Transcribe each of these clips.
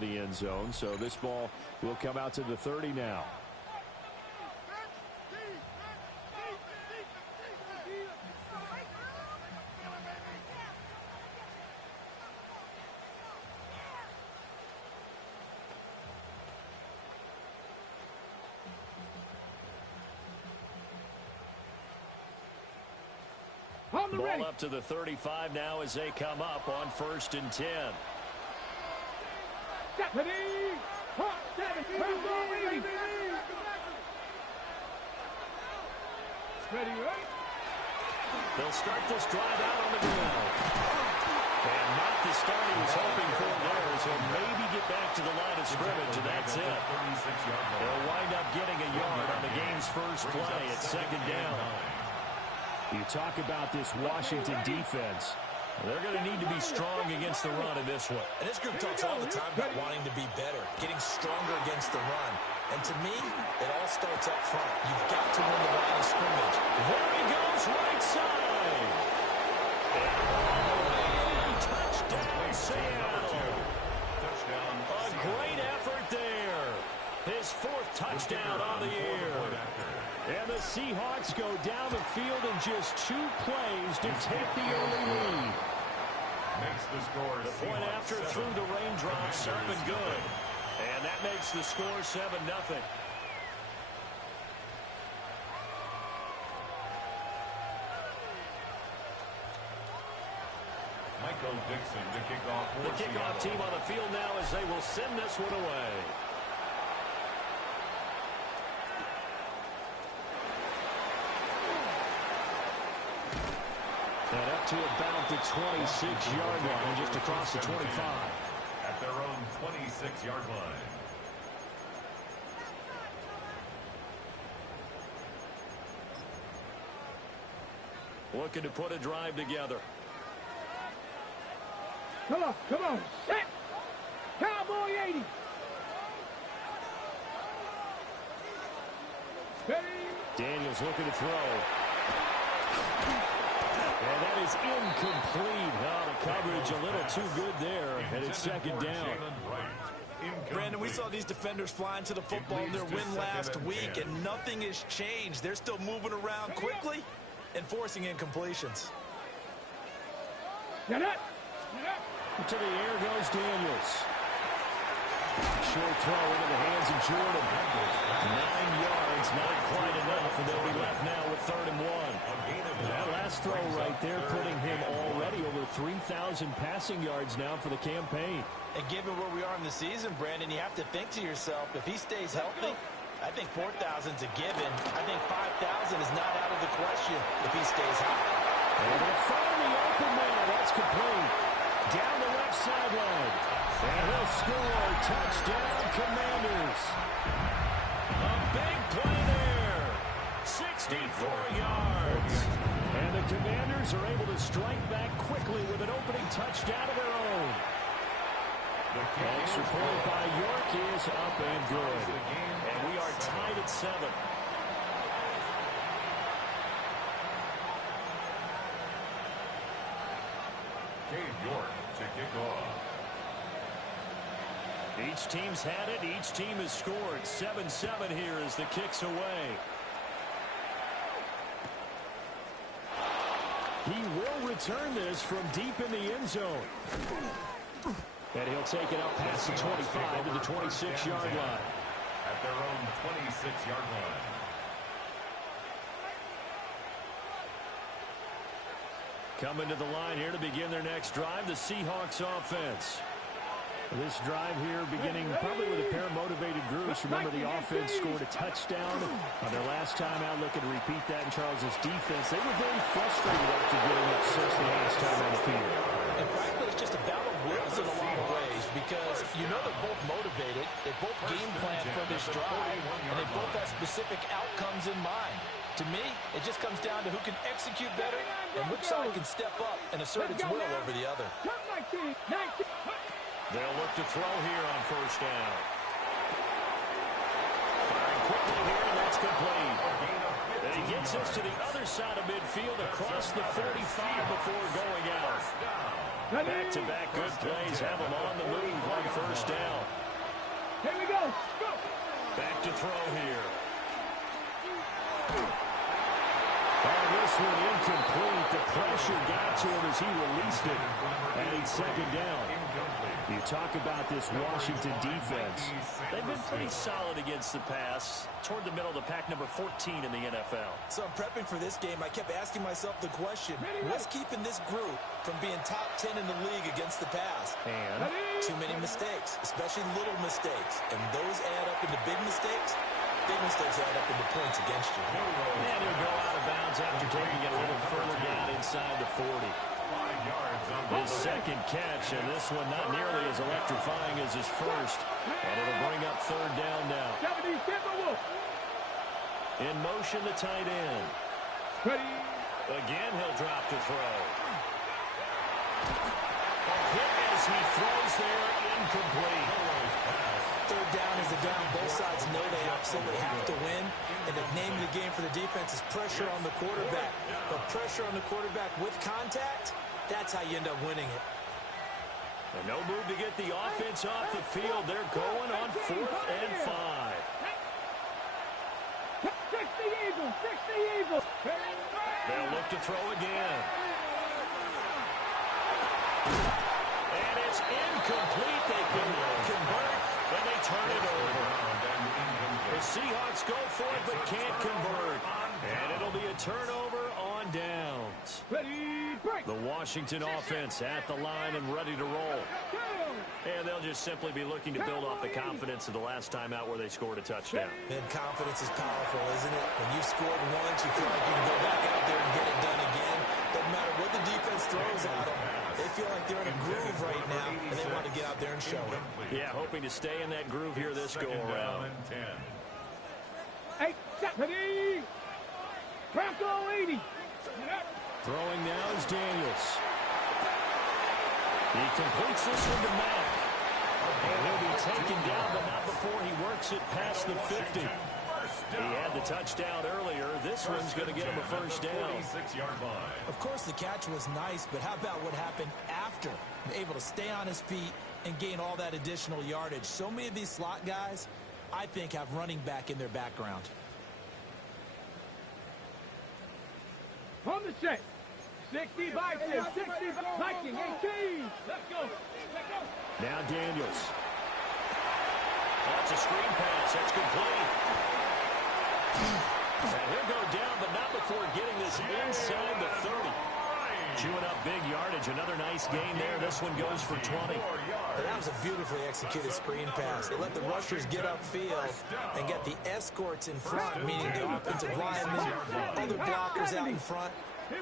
the end zone, so this ball will come out to the 30 now. Ball up to the 35 now as they come up on 1st and 10. They'll start this drive out on the ground. And not the start he was hoping for there, so maybe get back to the line of scrimmage, and that's it. They'll wind up getting a yard on the game's first play at 2nd down. You talk about this Washington defense. They're going to need to be strong against the run in this one. And this group talks all the time about wanting to be better, getting stronger against the run. And to me, it all starts up front. You've got to win the line of scrimmage. There he goes, right side. And touchdown, Seattle. A great effort there. His 4th touchdown on the year. And the Seahawks go down the field in just 2 plays to take the early lead. The point after through the raindrops up and good. And that makes the score 7-0. Michael Dixon to kick off. The kickoff team on the field now as they will send this one away. And up to about the 26-yard line, just across the 25. At their own 26-yard line. Looking to put a drive together. Come on, set! Cowboy 80! Daniels looking to throw. And that is incomplete. Oh, the coverage a little too good there, and it's 2nd down. Brandon, we saw these defenders flying to the football in their win last week, and nothing has changed. They're still moving around quickly and forcing incompletions. To the air goes Daniels. Short throw into the hands of Jordan. 9 yards, not quite enough, and they'll be left now with 3rd and 1. That last throw right there putting him already over 3,000 passing yards now for the campaign. And given where we are in the season, Brandon, you have to think to yourself, if he stays healthy, I think 4,000's a given. I think 5,000 is not out of the question if he stays healthy. And they'll find the open man. That's complete. Down the left sideline. And he'll score. Touchdown, Commanders. A big play there. 64 yards. And the Commanders are able to strike back quickly with an opening touchdown of their own. Extra point by York is up and good. And we are tied at 7. Cade York to kick off. Each team's had it. Each team has scored. 7-7 here as the kick's away. He will return this from deep in the end zone. And he'll take it up past the 25 to the 26-yard line. At their own 26-yard line. Coming to the line here to begin their next drive, the Seahawks offense. This drive here beginning probably with a pair of motivated groups. Remember, the offense scored a touchdown on their last time out. Looking to repeat that in Charles's defense. They were very frustrated after getting up 6 the last time on the field. And frankly, it's just a battle of wills in a lot of ways because you know they're both motivated. They both game plan for this drive, and they both have specific outcomes in mind. To me, it just comes down to who can execute better and which side can step up and assert its will over the other. They'll look to throw here on 1st down. Firing quickly here, and that's complete. They he gets us to the other side of midfield across the 45 before going out. Back-to-back good plays have him on the move on first down. Here we go. Go. Back to throw here. This one incomplete. The pressure got to him as he released it. And it's second down. You talk about this Washington defense. They've been pretty solid against the pass. Toward the middle of the pack, number 14 in the NFL. So I'm prepping for this game. I kept asking myself the question, what's keeping this group from being top 10 in the league against the pass? And too many mistakes, especially little mistakes. And those add up into big mistakes. Big mistakes add up into points against you. And he'll go out of bounds after taking it a little further down inside the 40. His second catch, and this one not nearly as electrifying as his first. And it'll bring up third down now. In motion, the tight end. Again, he'll drop to throw. A hit as he throws there, incomplete. Third down is a down. Both sides know they absolutely have to win. And the name of the game for the defense is pressure on the quarterback. But pressure on the quarterback with contact, that's how you end up winning it. And no move to get the offense off the field. They're going on 4th and 5. 60 Eagles, 60 Eagles. They'll look to throw again. And it's incomplete. They can convert, and they turn it over. The Seahawks go for it, but can't convert. And it'll be a turnover on downs. The Washington offense at the line and ready to roll. And they'll just simply be looking to build off the confidence of the last time out where they scored a touchdown. And confidence is powerful, isn't it? When you've scored once, you feel like you can go back out there and get it done again. Doesn't matter what the defense throws at them. They feel like they're in a groove right now, and they want to get out there and show it. Yeah, hoping to stay in that groove here this go-around. Hey, ready? Bronco 80. Throwing now is Daniels. He completes this one to Mack. And he'll be taken down, but not before he works it past the 50. He had the touchdown earlier. This one's going to get him a first down. Of course, the catch was nice, but how about what happened after? Able to stay on his feet and gain all that additional yardage. So many of these slot guys, I think, have running back in their background. On the set. 60 Vikings, 60 Viking, 18. Let's go. Let's go. Now Daniels. That's a screen pass. That's complete. And he'll go down, but not before getting this inside the 30. Chewing up big yardage. Another nice gain there. This one goes for 20. That was a beautifully executed screen pass. It let the rushers get upfield and get the escorts in front, meaning the offensive linemen, other blockers out in front.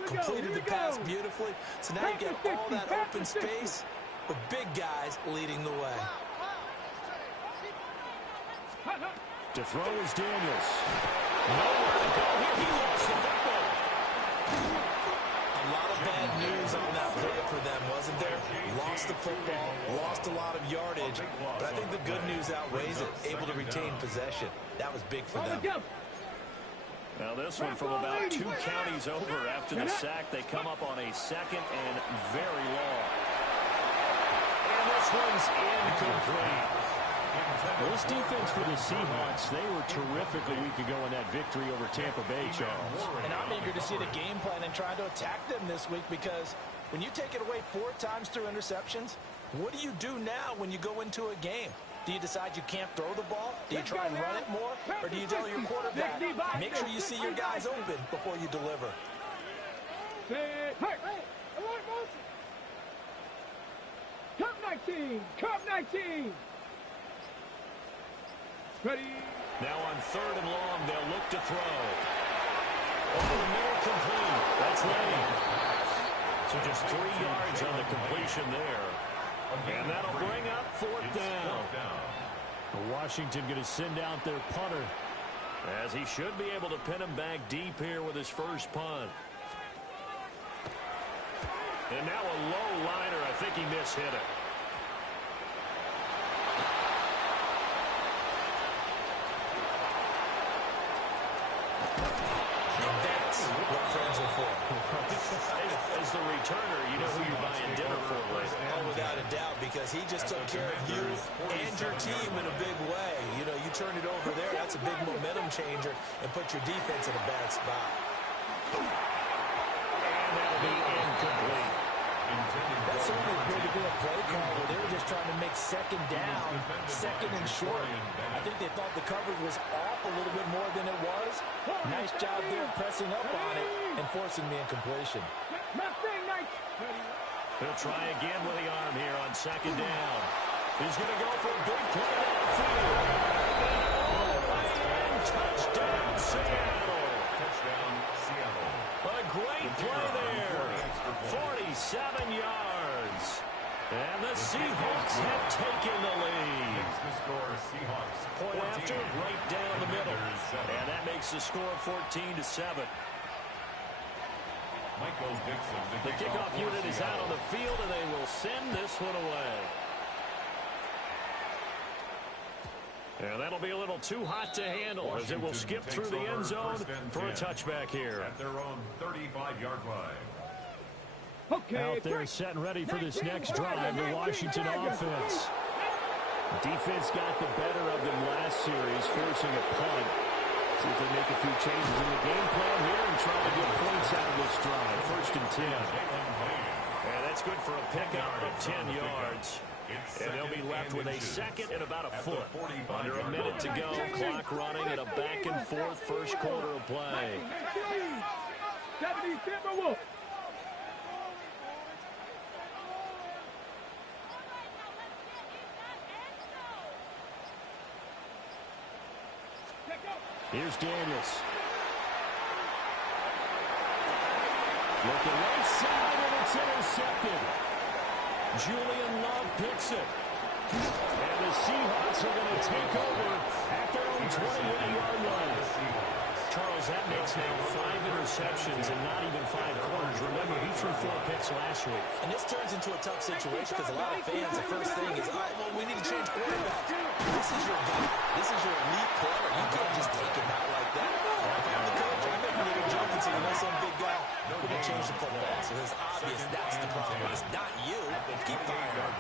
Completed the pass beautifully. So now you get all that open space with big guys leading the way. To throw is Daniels. Nowhere to go here. He lost the football. A lot of bad news on that play for them, wasn't there? Lost the football, lost a lot of yardage, but I think the good news outweighs it. Able to retain possession. That was big for them. Now this one from about 2 counties over after the sack. They come up on a second and very long. And this one's incomplete. Well, this defense for the Seahawks, they were terrific a week ago in that victory over Tampa Bay, Charles. And I'm eager to see the game plan and try to attack them this week, because when you take it away 4 times through interceptions, what do you do now when you go into a game? Do you decide you can't throw the ball? Do you try and run it more? Or do you tell your quarterback, make sure you see your guys open before you deliver? Cup 19! Cup 19! Ready? Now on 3rd and long, they'll look to throw. Over the middle, complete. That's Lane. So just 3 yards on the completion there. And that'll bring up 4th down. Washington going to send out their punter, as he should be able to pin him back deep here with his first punt. And now a low liner. I think he mishit it. As the returner, you know who you're buying dinner for later. Oh, without a doubt, because he just took care of you and your team in a big way. You know, you turn it over there, that's a big momentum changer, and put your defense in a bad spot. And that'll be incomplete. That certainly appeared to be a play call where they were just trying to make second down, second and short. I think they thought the coverage was off a little bit more than it was. Nice job there pressing up on it and forcing the incompletion. He'll try again with the arm here on second down. He's going to go for a big play downfield. And touchdown, Seattle. Touchdown, Seattle. A great play there. 47 yards. And the Seahawks have taken the lead. The score, Seahawks. Point after, right down the middle. And that makes the score 14-7. Michael Dixon. The kickoff unit is out on the field, and they will send this one away. And that'll be a little too hot to handle as it will skip through the end zone for a touchback here. At their own 35-yard line. Out there set and ready for this next drive, the Washington offense. Defense got the better of them last series, forcing a punt. See if they make a few changes in the game plan here and try to get points out of this drive. 1st and 10. And that's good for a pickup of 10 yards. And they'll be left with a second and about a foot. Under a minute to go, clock running at a back and forth first quarter of play. Here's Daniels. Looking right side, and it's intercepted. Julian Love picks it. And the Seahawks are going to take over at their own 28-yard line. Charles, that makes now 5 interceptions and not even 5 quarters. Remember, he threw 4 picks last week. And this turns into a tough situation because a lot of fans, the first thing is, all right, well, we need to change quarterback. This is your guy. This is your elite player. You can't just take him out like that. If I'm the coach, I make a little joke and say, you know, some big guy, we're going to change the football. So it's obvious that's the problem. It's not you. Keep firing.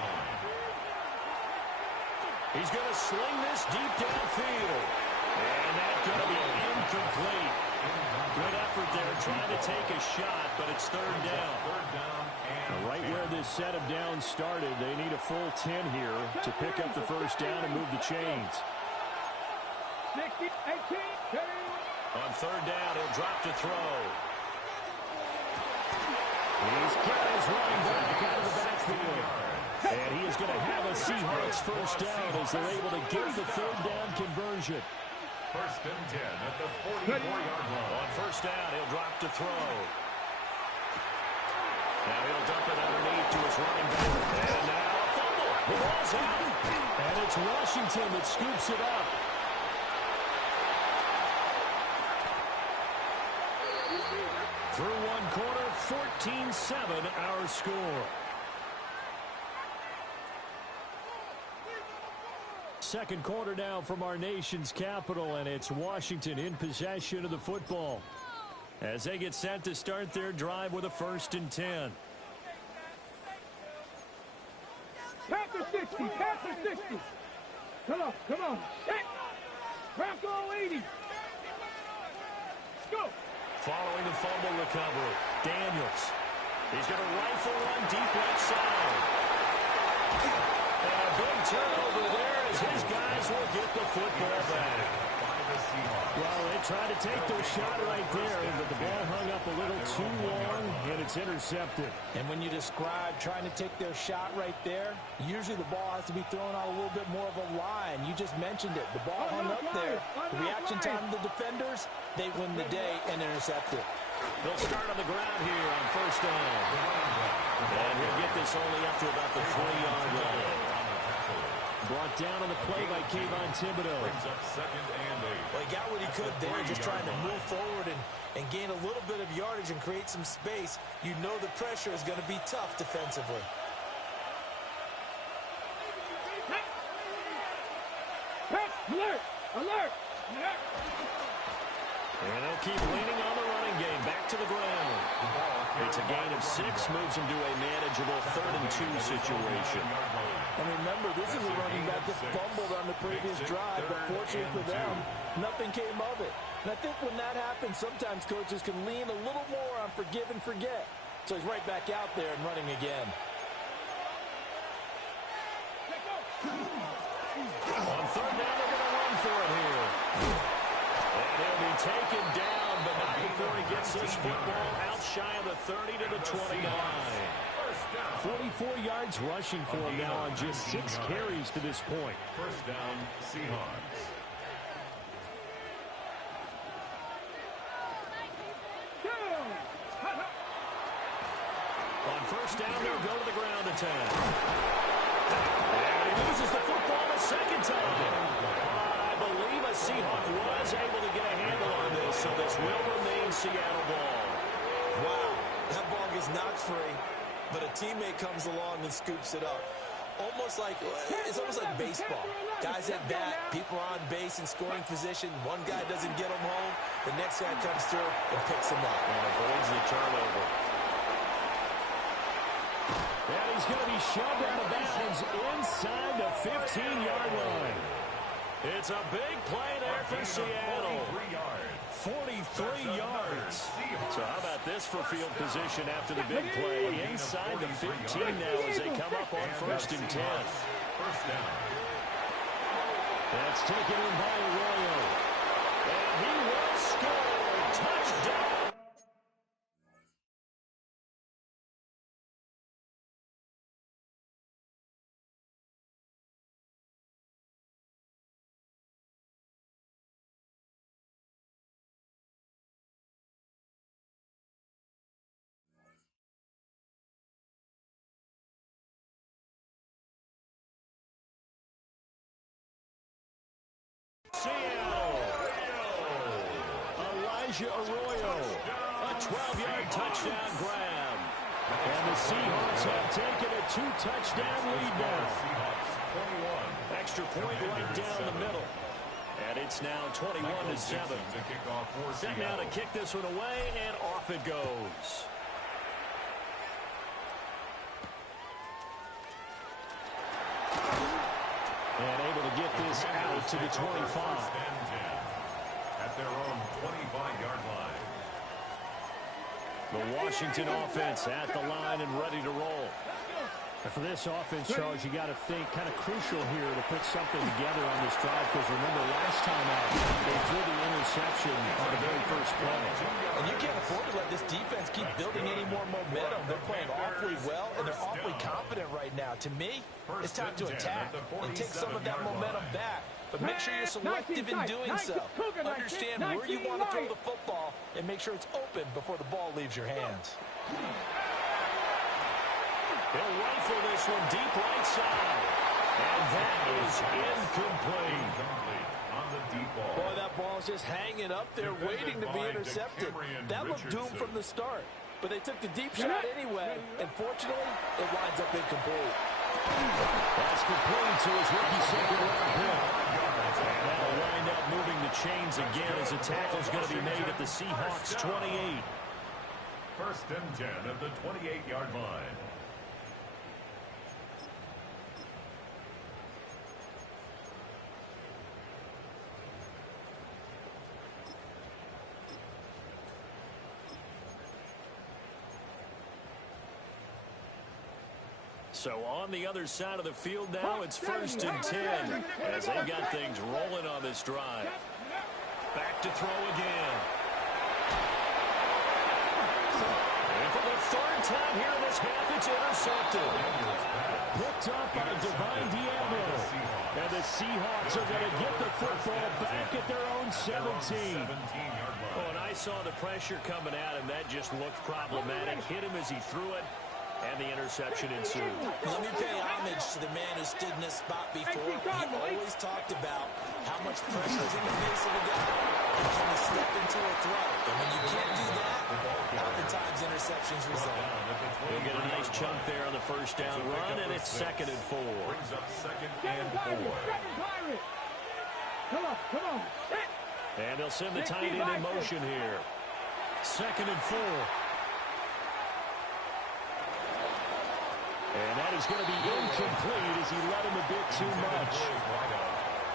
He's going to sling this deep downfield. And that's going to be incomplete. Good effort there trying to take a shot, but it's 3rd down. Right where this set of downs started, they need a full 10 here to pick up the first down and move the chains. 60, 18, on 3rd down, he'll drop to throw. He's got his running back out of the backfield. And he is going to have a Seahawks first down as they're able to get the 3rd down conversion. 1st and 10 at the 44-yard line. On 1st down, he'll drop to throw. Now he'll dump it underneath to his running back. And now a fumble. The ball's out. And it's Washington that scoops it up. Through one quarter, 14-7 our score. Second quarter now from our nation's capital, and it's Washington in possession of the football as they get set to start their drive with a 1st and 10. Panther 60, Panther 60. Come on. Set. Bronco 80. Go. Following the fumble recovery, Daniels. He's going to rifle one deep left side. And a big turnover there as his guys will get the football back. Well, they tried to take their shot right there, but the ball hung up a little too long, and it's intercepted. And when you describe trying to take their shot right there, usually the ball has to be thrown out a little bit more of a line. You just mentioned it. The ball hung up there. The reaction time of the defenders, they win the day and intercept it. They'll start on the ground here on 1st down. And he'll get this only up to about the 3-yard line. Brought down on the play by Kayvon Thibodeaux. Brings up 2nd and 8. Well, he got what he could there, just trying to move forward and gain a little bit of yardage and create some space. You know the pressure is going to be tough defensively. Alert! And they'll keep leaning on the running gain back to the ground. It's a gain of 6, moves him to a manageable 3rd-and-2 situation. And remember, this is a running back that fumbled on the previous drive, but fortunately for them, nothing came of it. And I think when that happens, sometimes coaches can lean a little more on forgive and forget. So he's right back out there and running again. On 3rd down, they're going to run for it here. And he'll be taken down, but not before he gets this football out shy of the 30 to the 29. 44 yards rushing for him now on just 6 carries to this point. First down, Seahawks. On 1st down, they'll go to the ground attack. And he loses the football a 2nd time. I believe a Seahawk was able to get a handle on this, so this will remain Seattle ball. Wow, that ball gets knocked free, but a teammate comes along and scoops it up. It's almost like baseball. Guys at bat, people are on base in scoring position. One guy doesn't get him home. The next guy comes through and picks him up. And avoids the turnover. And he's going to be shoved out of bounds inside the 15-yard line. It's a big play there for Seattle. 43 yards. So how about this for field position after the big play? Inside the 15 now as they come up on 1st and 10. First down. That's taken in by Arroyo. And he will score. Touchdown. Seattle. Elijah Arroyo. A 12-yard touchdown grab. And the Seahawks have taken a 2-touchdown lead now. Seahawks 21. Extra point right down the middle. And it's now 21-7. Set now to kick this one away, and off it goes. And able to get this out to the 25. At their own 25-yard line. The Washington offense at the line and ready to roll. And for this offense, Charles, you got to think kind of crucial here to put something together on this drive, because remember last time out, they threw the interception on the very first play. And you can't afford to let this defense keep building any more momentum. They're playing awfully well, and they're awfully confident right now. To me, it's time to attack and take some of that momentum back. But make sure you're selective in doing so. Understand where you want to throw the football and make sure it's open before the ball leaves your hands. He'll rifle this one deep right side. And that is incomplete. On the deep ball. Boy, that ball's just hanging up there waiting to be intercepted. That looked doomed from the start. But they took the deep shot anyway, and fortunately, it winds up incomplete. That's complete to his rookie second-round pick. And that'll wind up moving the chains again as a tackle's going to be made at the Seahawks 28. First and 10 at the 28-yard line. So on the other side of the field now, it's 1st and 10 as they got things rolling on this drive. Back to throw again. And for the 3rd time here in this half, it's intercepted. Picked up by Divine Diablo. And the Seahawks are going to get the football back at their own 17. Oh, and I saw the pressure coming at him. That just looked problematic. Hit him as he threw it. And the interception ensued. Let me pay homage to the man who stood in this spot before. He always talked about how much pressure is in the face of a guy and can he step into a throw. And when you can't do that, oftentimes interceptions result. We'll get a nice chunk there on the 1st down run, and it's 2nd and 4. Brings up 2nd and 4. Come on. And they'll send the tight end in motion here. 2nd and 4. And that is going to be incomplete as he let him a bit too much.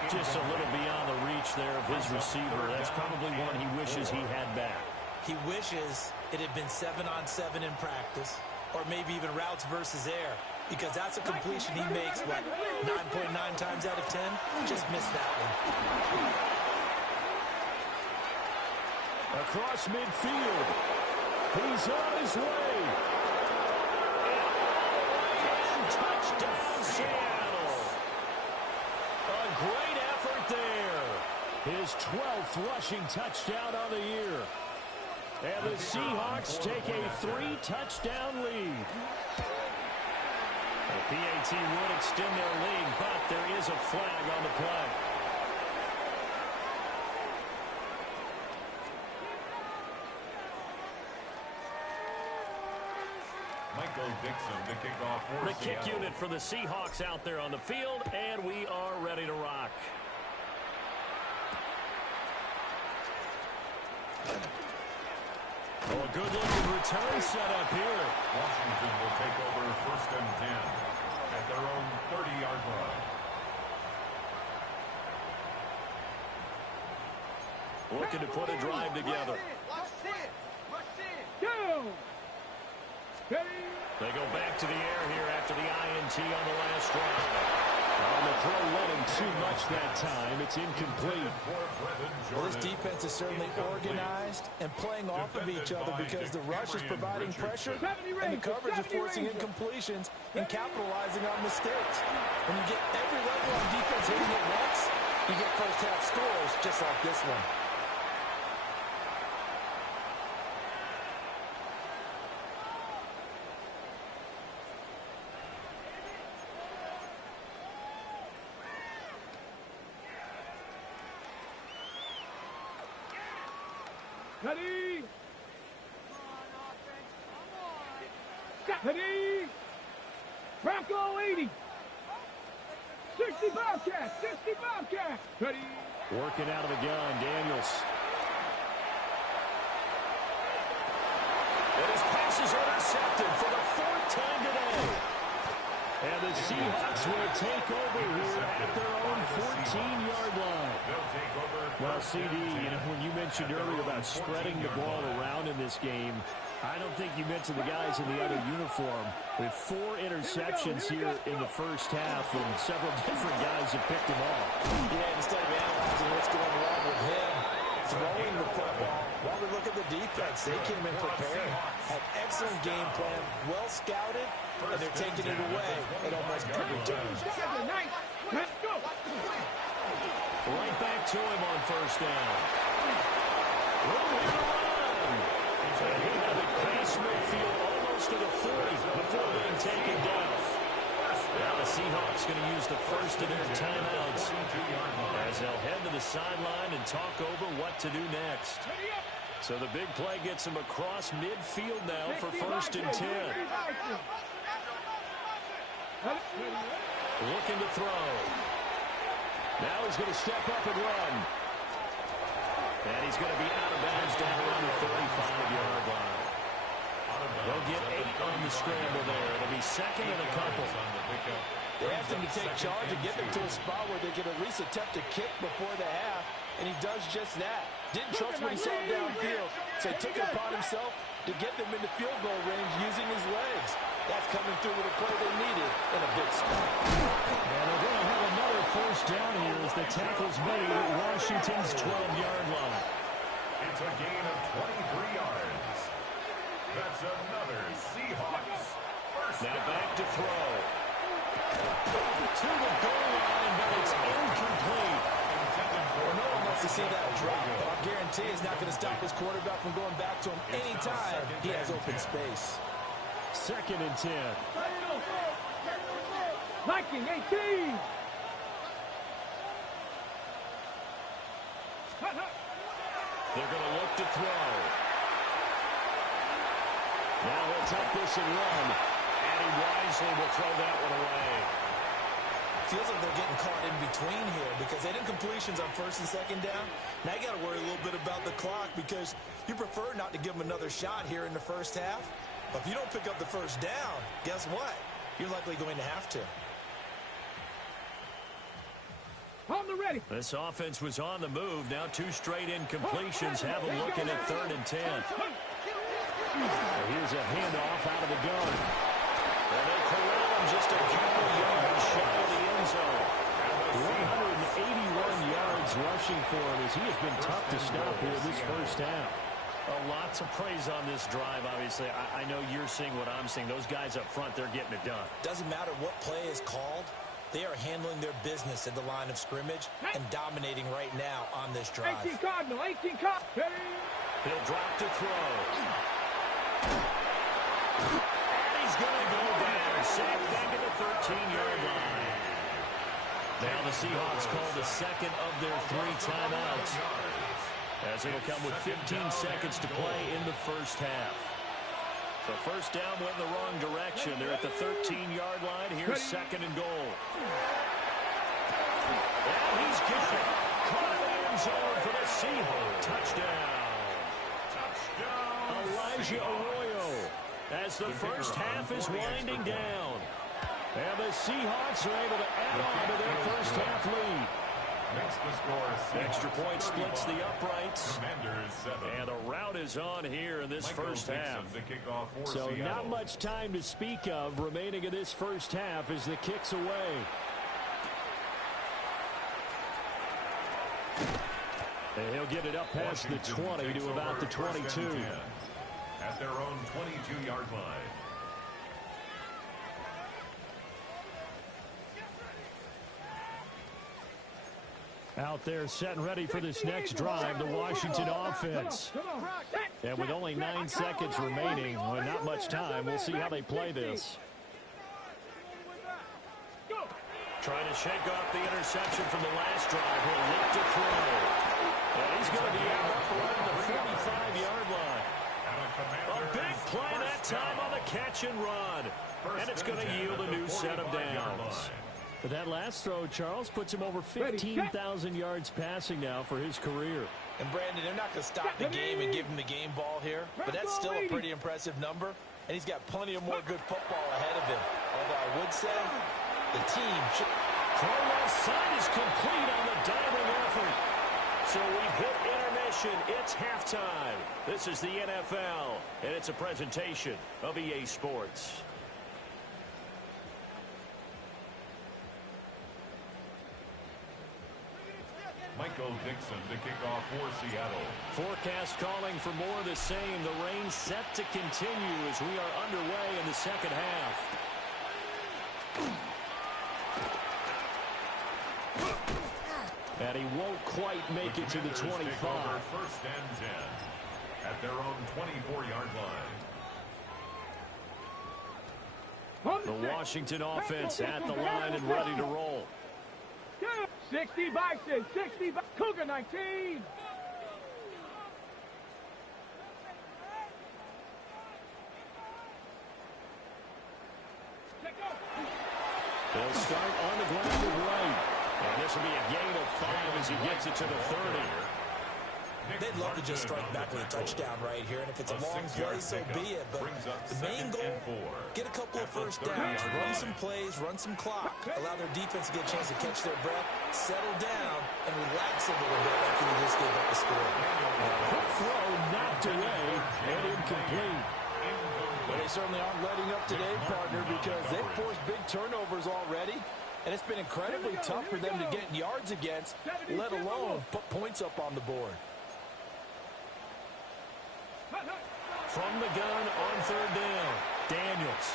Just a little beyond the reach there of his receiver. That's probably one he wishes he had back. He wishes it had been 7-on-7 in practice, or maybe even routes versus air, because that's a completion he makes, what, 9.9 times out of 10? Just missed that one. Across midfield. He's on his way. And touchdown, Seattle. A great effort there. His 12th rushing touchdown on the year. And the Seahawks take a 3-touchdown lead. The PAT would extend their lead, but there is a flag on the play. Michael Dixon, the kickoff for The kick Seattle. unit for the Seahawks out there on the field, and we are ready to rock. Oh, a good-looking return set up here. Washington will take over 1st and 10 at their own 30-yard line. Looking to put a drive together. They go back to the air here after the INT on the last drive. On the throw, running too much that time. It's incomplete. Well, this defense is certainly organized and playing off of each other because the rush is providing pressure and the coverage is forcing incompletions and capitalizing on mistakes. When you get every level on defense hitting at once, you get first-half scores just like this one. Ready? Ready? Bronco 80. 60 Bobcat. 60 Bobcat. Ready? Working out of the gun, Daniels. And his pass is intercepted for the 4th time today. And the Seahawks will take over here at their own 14-yard line. Well, CD, when you mentioned earlier about spreading the ball around in this game, I don't think you mentioned the guys in the other uniform. With 4 interceptions here in the first half, and several different guys have picked them off. Yeah, instead of analyzing what's going wrong with him, throwing the football, while we look at the defense, they came in prepared, had excellent game plan, well scouted, and they're taking it away at almost every turn. Let's go. Right back to him on 1st down. Room here to run. And he had it past midfield almost to the 40 before being taken down. Now the Seahawks going to use the first of their timeouts as they'll head to the sideline and talk over what to do next. So the big play gets him across midfield now for 1st and 10. Looking to throw. Now he's going to step up and run. And he's going to be out of bounds down around the 35-yard line. They'll get 8 on the scramble there. It'll be 2nd and a couple. They asked him to take charge and get them to a spot where they could at least attempt a kick before the half, and he does just that. Didn't trust what he saw downfield, so he took it upon himself to get them into field goal range using his legs. That's coming through with a play they needed in a big spot. And they're going to have another 1st down here as the tackle's made at Washington's 12-yard line. It's a gain of 23 yards. That's another Seahawks first Now down. back to throw. To the goal line, but it's incomplete. Well, no one wants to see that drop, but I guarantee he's not going to stop his quarterback from going back to him anytime he has open space. 2nd and 10. Viking 18. They're going to look to throw. Now he'll take this and run. And he wisely will throw that one away. feels like they're getting caught in between here because they didn't completions on first and second down. Now you got to worry a little bit about the clock because you prefer not to give them another shot here in the first half. But if you don't pick up the first down, guess what? You're likely going to have to. On the ready. This offense was on the move. Now 2 straight incompletions have them looking at 3rd and 10. Here's a handoff out of the gun. And they corral him just a couple yards shy of the end zone. 181 yards rushing for him as he has been tough to stop here this first half. Lots of praise on this drive, obviously. I know you're seeing what I'm seeing. Those guys up front, they're getting it done. Doesn't matter what play is called. They are handling their business at the line of scrimmage and dominating right now on this drive. 18 Cardinal, 18 Cardinal. He'll drop to throw. And he's going to go down. Sacked back at the 13-yard line. Now the Seahawks call the second of their 3 timeouts, as it'll come with 15 seconds to play in the first half. So first down went in the wrong direction. They're at the 13-yard line. Here's 2nd and goal. And he's got it. Caught in the end zone for the Seahawks. Touchdown. Elijah Arroyo as the first half is winding down. And the Seahawks are able to add on to their first half lead. Makes the score Extra point splits the uprights. Commanders 7. And the route is on here in this first half. So not much time to speak of remaining in this first half as the kick's away. And he'll get it up past the 20 to about the 22. At their own 22-yard line. Out there set and ready for this next drive, the Washington offense. And with only 9 seconds remaining, well, not much time, we'll see how they play this. Trying to shake off the interception from the last drive. He'll look to throw. And he's going to be out around the 45-yard line. A big play that time on the catch and run. And it's going to yield a new set of downs. But that last throw, Charles, puts him over 15,000 yards passing now for his career. And, Brandon, they're not going to stop the game and give him the game ball here, but that's still a pretty impressive number, and he's got plenty of more good football ahead of him. Although I would say the team should... Throw left side is complete on the diving effort. So we've hit intermission. It's halftime. This is the NFL, and it's a presentation of EA Sports. Michael Dixon to kick off for Seattle. Forecast calling for more of the same. The rain set to continue as we are underway in the second half. And he won't quite make it to the 25. First and 10 at their own 24-yard line. The Washington offense at the line and ready to roll. 60 Bison, 60 Cougar 19. They'll start on the ground with right. And this will be a gain of 5 as he gets it to the 30. They'd love to just strike back with a touchdown right here, and if it's a long play, so be it. But the main goal, get a couple of first downs, run some plays, run some clock, allow their defense to get a chance to catch their breath, settle down, and relax a little bit after they just gave up the score. Quick throw knocked away and incomplete. Well, they certainly aren't letting up today, partner, because they've forced big turnovers already, and it's been incredibly tough for them to get yards against, let alone put points up on the board. From the gun on third down, Daniels.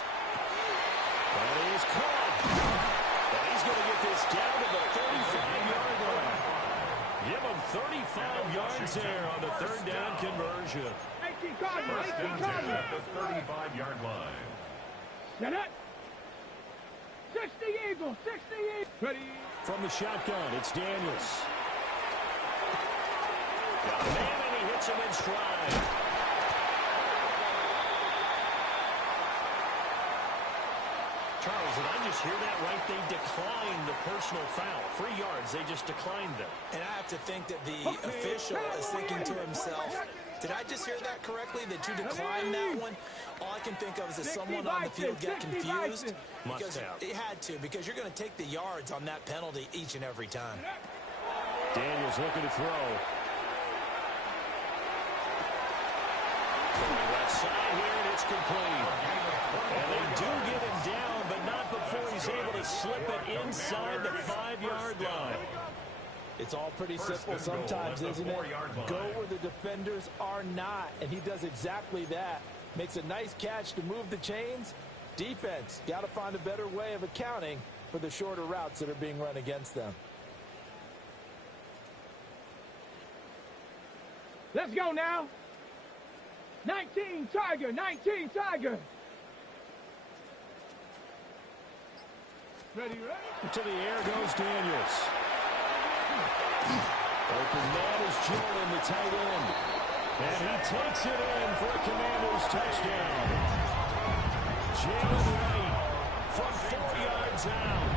And he is caught. And he's going to get this down to the 35-yard line. Give him 35 yards there on the third down conversion. 18 Cardinal, 18 Cardinal. At the 35-yard line. Set it. 60 Eagles, 60 Eagles. Ready. From the shotgun, it's Daniels. Got a man, and he hits him in stride. Charles, did I just hear that right? They declined the personal foul. 3 yards, they just declined them. And I have to think that the official is thinking to himself, did I just hear that correctly, that you declined that one? All I can think of is that someone on the field got confused. Because it had to, because you're going to take the yards on that penalty each and every time. Daniels looking to throw. Left side here, and it's complete. And they do get him down, but not before he's able to slip it inside the 5-yard line. It's all pretty simple sometimes, isn't it? Go where the defenders are not, and he does exactly that. Makes a nice catch to move the chains. Defense, got to find a better way of accounting for the shorter routes that are being run against them. Let's go now. 19 Tiger, 19 Tiger. Ready, ready. To the air goes Daniels. Open man is Jordan, the tight end. And he takes it in for a Commanders touchdown. Jalen Wright from 4 yards out.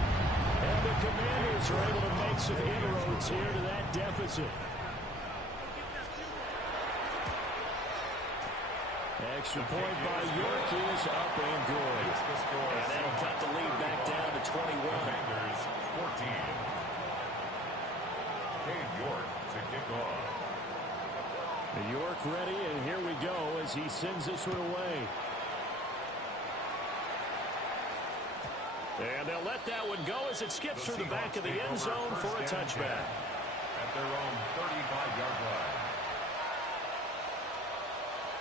And the Commanders are able to make some inroads here to that deficit. Extra point by York is up and good. And that'll cut the lead back down to 21. Commanders 14. Cade York to kick off. York ready, and here we go as he sends this one away. And they'll let that one go as it skips through the back of the end zone for a touchback. At their own 35-yard line.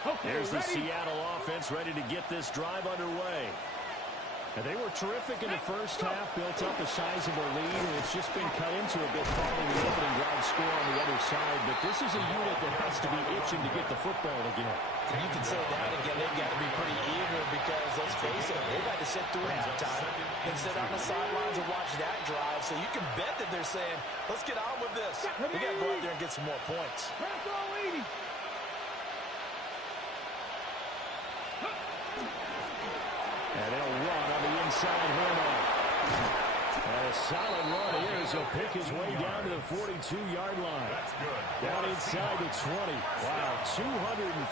Okay, Here's the ready? Seattle offense ready to get this drive underway. And they were terrific in the first half, built up a sizable lead, and it's just been cut into a bit following the opening drive score on the other side. But this is a unit that has to be itching to get the football again. And you can say that again, they've got to be pretty eager because, let's face it, they've had to sit through halftime and sit on the sidelines and watch that drive. So you can bet that they're saying, let's get on with this. We got to go out there and get some more points. Pass all 80. And they'll run on the inside handoff. And a solid run here as he'll pick his way down to the 42-yard line. Down inside the 20. Wow,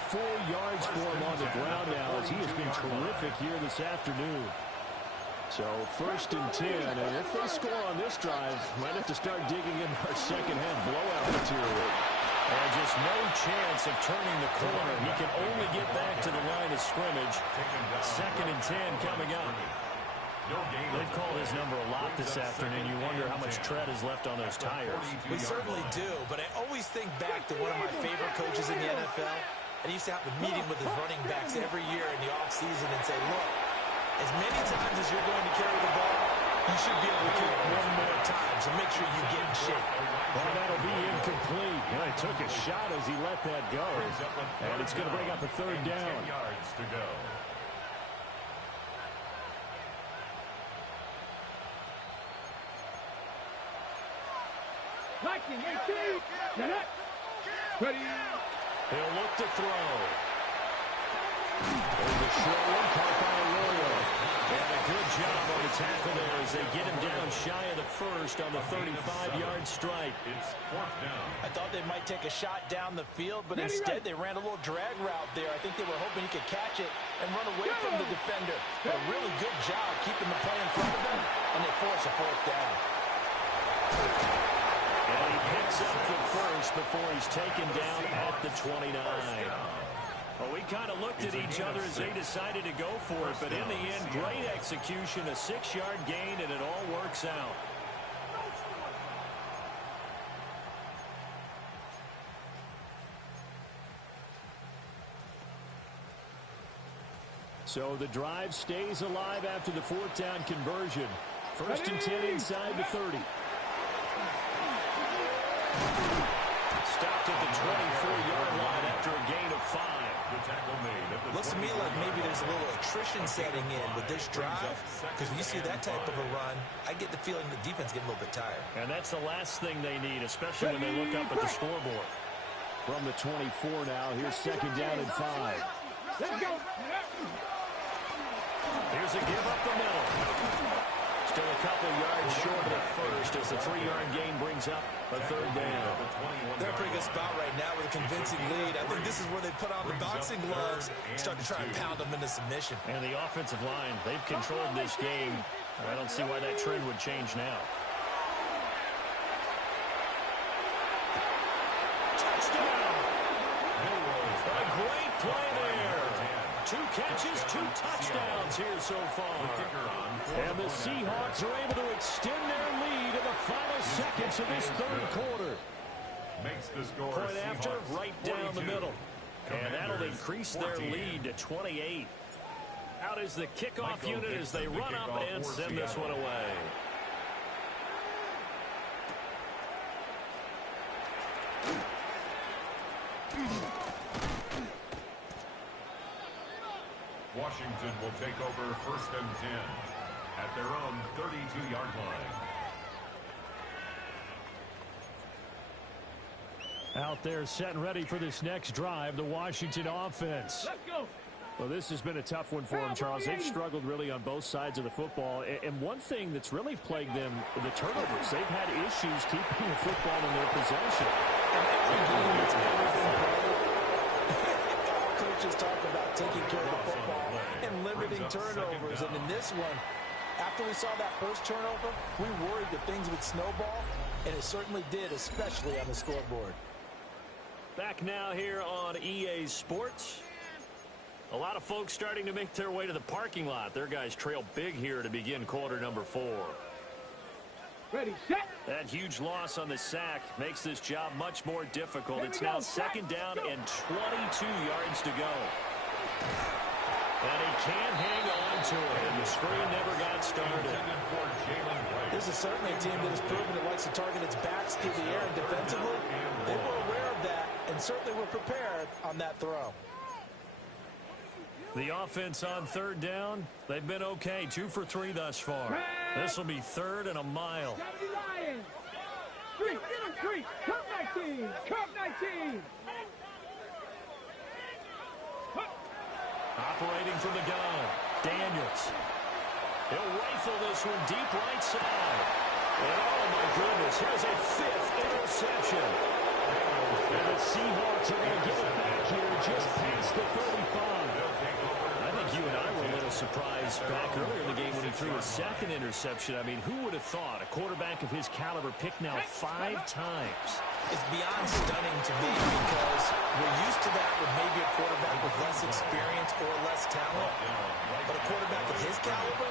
204 yards for him on the ground now as he has been terrific here this afternoon. So 1st and 10, and if they score on this drive, might have to start digging in our second-half blowout material. And just no chance of turning the corner. He can only get back to the line of scrimmage. 2nd and 10 coming up. They've called his number a lot this afternoon. You wonder how much tread is left on those tires. We certainly do, but I always think back to one of my favorite coaches in the NFL. And he used to have a meeting with his running backs every year in the offseason and say, look, as many times as you're going to carry the ball, you should be able to kick it one more time, so make sure you get in shape. Well, that'll be incomplete. Well, he took a shot as he let that go. And it's going to bring up a 3rd down. 10 yards to go. Liking 18. Ready? He'll look to throw. There's a short one caught by Arroyo. And a good job on the tackle there as they get him down shy of the 1st on the 35-yard strike. It's 4th down. I thought they might take a shot down the field, but instead they ran a little drag route there. I think they were hoping he could catch it and run away from the defender. But a really good job keeping the play in front of them, and they force a 4th down. And he picks up the 1st before he's taken down at the 29. Well, we kind of looked at each other as they decided to go for it, but in the end, great execution, a 6-yard gain, and it all works out. So the drive stays alive after the 4th down conversion. 1st and 10 inside the 30. Stopped at the 24-yard line after a gain of 5. Looks to me like maybe there's a little attrition setting in with this drive, because when you see that type of a run, I get the feeling the defense getting a little bit tired. And that's the last thing they need, especially when they look up at the scoreboard. From the 24 now, here's 2nd down and 5. Let's go. Here's a give up the middle. Still a couple yards short of the first as the 3-yard gain brings up a third down. They're in a pretty good spot right now with a convincing lead. I think this is where they put on the boxing gloves and start to try and pound them into submission. And the offensive line, they've controlled this game. I don't see why that trend would change now. Touchdown! A great play there. 2 catches, 2 touchdowns here so far. And the Seahawks are able to extend their lead in the final seconds of this third quarter. Makes the score Point after, Seahawks right down the 42. middle. And that'll Commanders increase their 14. lead to 28. Out is the kickoff Michael unit as they Dixon, the run up kickoff and for send this Seattle. one away. Washington will take over 1st and 10 at their own 32-yard line. Out there set and ready for this next drive, the Washington offense. Let's go. Well, this has been a tough one for them, Charles. They've struggled really on both sides of the football. And one thing that's really plagued them, the turnovers. They've had issues keeping the football in their possession. And every game that's ever been played, coaches talk about taking care of the football and limiting turnovers. And in this one, after we saw that first turnover, we worried that things would snowball, and it certainly did, especially on the scoreboard. Back now here on EA Sports. A lot of folks starting to make their way to the parking lot. Their guys trail big here to begin quarter number 4. Ready, set. That huge loss on the sack makes this job much more difficult. It's now 2nd down and 22 yards to go. And he can't hang on to it, and the screen never got started. This is certainly a team that has proven it likes to target its backs through the air, and defensively, they were aware of that and certainly were prepared on that throw. The offense on 3rd down, they've been okay. 2 for 3 thus far. This will be 3rd and a mile. 70 Lions. 3. Cup 19. Cup 19. Operating from the gun, Daniels. He'll rifle this one deep right side. And oh my goodness, here's a 5th interception. And the Seahawks are going to get it back here just past the 35. I think you and I were a little surprised back earlier in the game when he threw his 2nd interception. I mean, who would have thought a quarterback of his caliber picked now 5 times? It's beyond stunning to me because we're used to that with maybe a quarterback with less experience or less talent. But a quarterback of his caliber,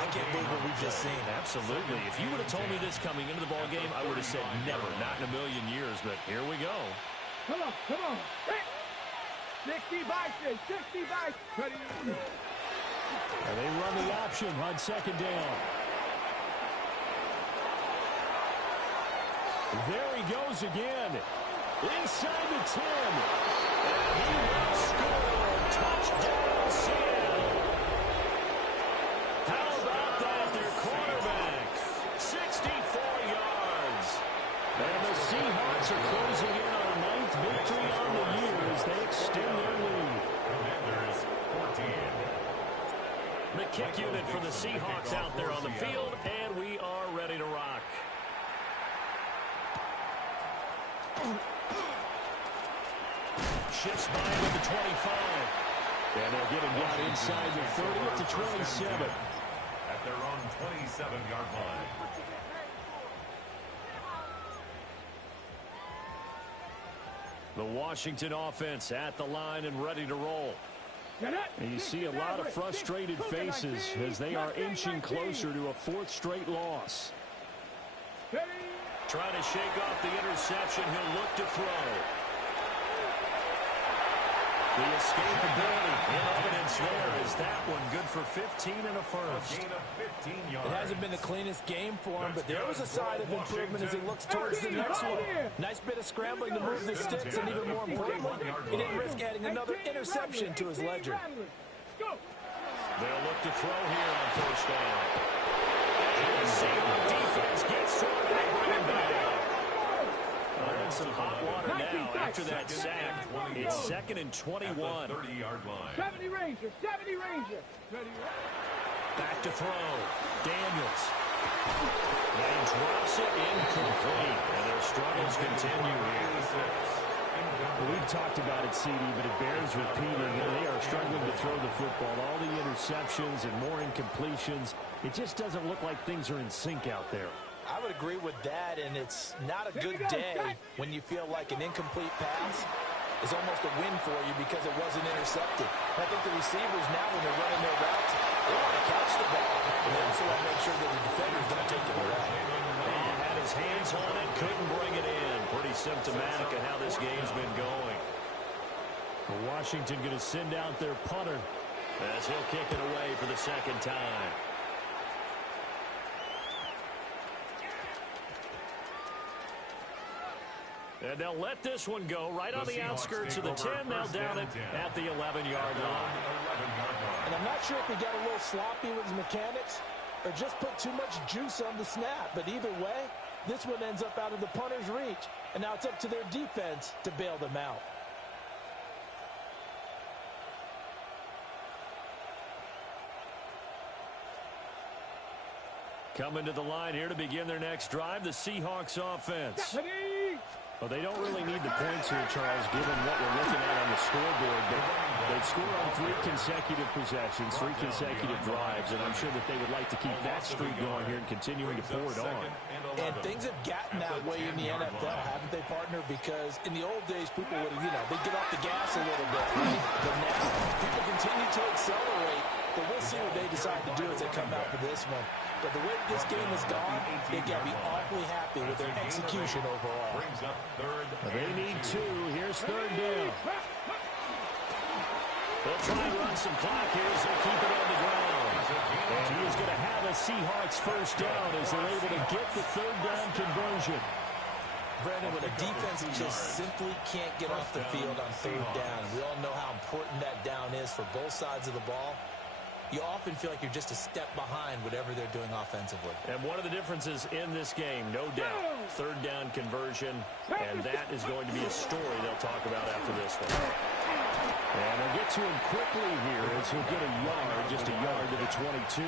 I can't believe what we've just seen. Absolutely. If you would have told me this coming into the ball game, I would have said never, not in a million years. But here we go. Come on. Hey. 60 by 6. 60 by 6. Ready. And they run the option on 2nd down. There he goes again. Inside the 10. And he will score. Touchdown, Seattle. How about that? Their quarterback. 64 yards. And the Seahawks are closing in on a 9th victory on the year as they extend their lead. Commanders 14. The kick unit for the Seahawks out there on the field, and we are ready to rock. Shifts by him at the 25. And they'll get him down inside the 30 at the 27. At their own 27-yard line. The Washington offense at the line and ready to roll. And you see a lot of frustrated faces as they are inching closer to a 4th straight loss. Trying to shake off the interception. He'll look to throw. The escapability in evidence there is that one good for 15 and a first. Gain of 15 yards. It hasn't been the cleanest game for him, but there was a sign of improvement as he looks towards the next one. Nice bit of scrambling to move the sticks, and even more importantly, he didn't risk adding another interception to his ledger. They'll look to throw here on 1st down. And the Seahawks defense gets to it and they bring him back. They're in some hot water now after that sack. It's 2nd and 21. 30-yard line. 70 Ranger. Ready. Back to throw. Daniels. And he drops it incomplete. And their struggles continue here. Well, we've talked about it, CD, but it bears repeating. They are struggling to throw the football. All the interceptions and more incompletions. It just doesn't look like things are in sync out there. I would agree with that, and it's not a good day when you feel like an incomplete pass is almost a win for you because it wasn't intercepted. I think the receivers now, when they're running their routes, they want to catch the ball, and they also want to make sure that the defenders don't take it away. And had his hands on it, couldn't bring it in. Pretty symptomatic of how this game's been going. Well, Washington going to send out their punter as he'll kick it away for the second time. And they'll let this one go right on the outskirts of the 10. They'll down it at the 11-yard line. And I'm not sure if he got a little sloppy with his mechanics or just put too much juice on the snap. But either way, this one ends up out of the punter's reach. And now it's up to their defense to bail them out. Coming to the line here to begin their next drive, the Seahawks offense. Well, they don't really need the points here, Charles, given what we're looking at on the scoreboard. But they've scored on 3 consecutive possessions, 3 consecutive drives, and I'm sure that they would like to keep that streak going here and continuing to pour it on. And things have gotten that way in the NFL, haven't they, partner? Because in the old days, people would, they'd get off the gas a little bit. But now, people continue to accelerate. But we'll see what they decide to do as they come out for this one. But the way this game has gone, they got to be awfully happy with their execution overall. They need 2. Here's third down. They'll try and run some clock here as they keep it on the ground. And he is going to have a Seahawks first down as they're able to get the third down conversion. Brandon, when a defense just simply can't get off the field on third down, we all know how important that down is for both sides of the ball. You often feel like you're just a step behind whatever they're doing offensively. And one of the differences in this game, no doubt, third down conversion, and that is going to be a story they'll talk about after this one. And they'll get to him quickly here as he'll get a yard, just a yard to the 22.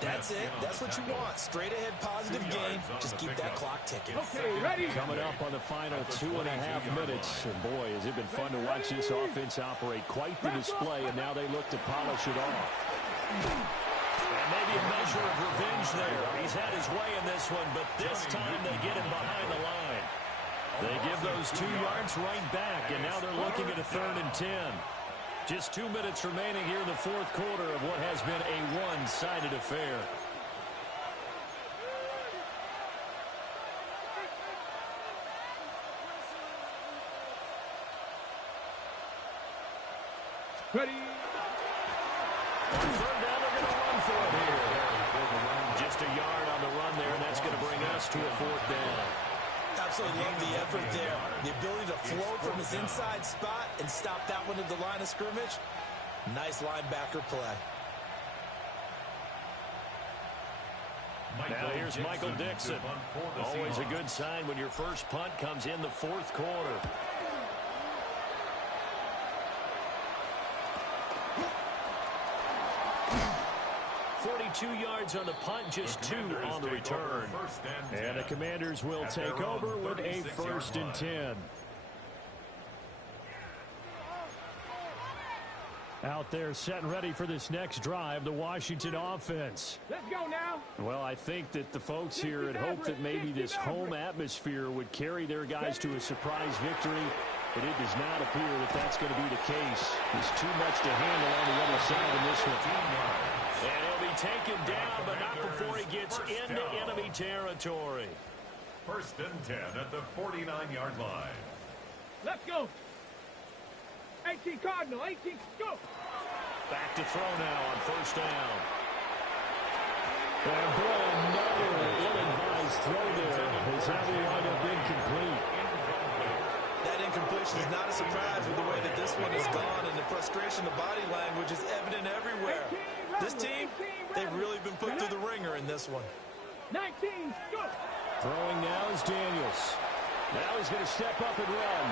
That's it. That's what you want. Straight ahead positive game. Just keep that clock ticking. Okay, ready? Coming up on the final 2.5 minutes. And boy, has it been fun to watch this offense operate. Quite the display, and now they look to polish it off. And maybe a measure of revenge there. He's had his way in this one, but this time they get him behind the line. They give those 2 yards right back, and now they're looking at a 3rd and 10. Just 2 minutes remaining here in the fourth quarter of what has been a one-sided affair. Ready? On third down, they're going to run for it here. Just a yard on the run there, and that's going to bring us to a 4th down. Absolutely love the effort there. The ability to flow from his inside spot and stop that one at the line of scrimmage. Nice linebacker play. Now here's Michael Dixon. Always a good sign when your first punt comes in the fourth quarter. .42 yards on the punt, just 2 on the return. And the Commanders will take over with a 1st and 10. Out there set and ready for this next drive, the Washington offense. Let's go now. Well, I think that the folks here had hoped that maybe this home atmosphere would carry their guys to a surprise victory, but it does not appear that that's going to be the case. There's too much to handle on the other side in this one. And he'll be taken down, but not before he gets into enemy territory. 1st and 10 at the 49-yard line. Let's go. 18 Cardinal, 18, go. Back to throw now on 1st down. And boy, another ill-advised throw there. Is that will wind up incomplete. That incompletion is not a surprise with the way that this one has gone, and the frustration, the body language is evident everywhere. This team, they've really been put through the ringer in this one. 19, go. Throwing now is Daniels. Now he's going to step up and run.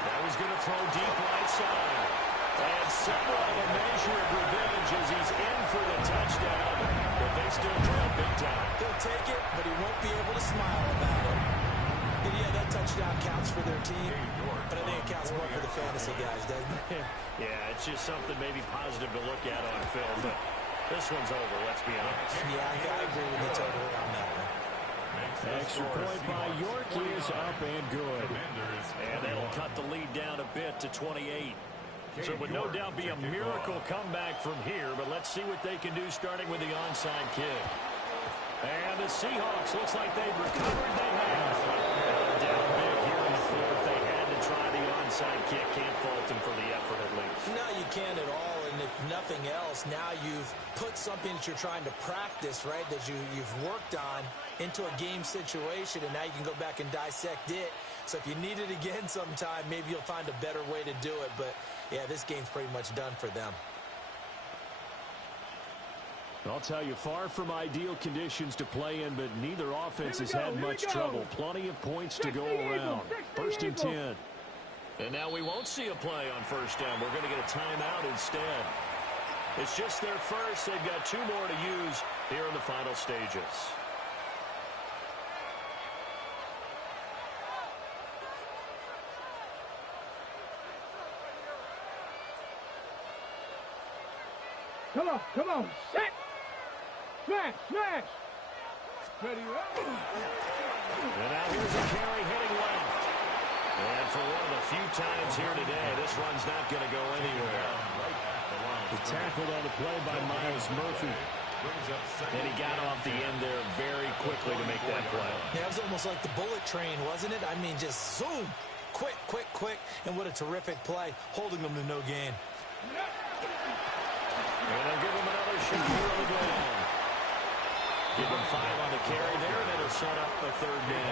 Now he's going to throw deep right side. And somewhat of a measure of revenge as he's in for the touchdown, but they still trail big time. He'll take it, but he won't be able to smile about it. And yeah, that touchdown counts for their team, but I think it counts more for the fantasy guys, doesn't it? Yeah, it's just something maybe positive to look at on film, but this one's over, let's be honest. Yeah, I agree with you totally on that one. Extra point by York is up and good. And that'll cut the lead down a bit to 28. So it would no doubt be a miracle comeback from here, but let's see what they can do starting with the onside kick. And the Seahawks, looks like they've recovered. They have. Down big here in the fourth. They had to try the onside kick. Can't fault them for the effort at least. No, you can't at all. And if nothing else, now you've put something that you're trying to practice, right, that you've worked on into a game situation, and now you can go back and dissect it. So if you need it again sometime, maybe you'll find a better way to do it. But, yeah, this game's pretty much done for them. I'll tell you, far from ideal conditions to play in, but neither offense has had much trouble. Plenty of points to go around. First and 10. And now we won't see a play on first down. We're going to get a timeout instead. It's just their first. They've got 2 more to use here in the final stages. Come on, set! Smash! Ready, And now here's a carry hitting left. And for one of the few times here today, this run's not going to go anywhere. The tackled on the play by Myles Murphy. And he got off the end there very quickly to make that play. Yeah, it was almost like the bullet train, wasn't it? I mean, just zoom. Quick. And what a terrific play, holding them to no gain. And they'll give him another shot here on the ground. Give him 5 on the carry there, and it'll set up a third down.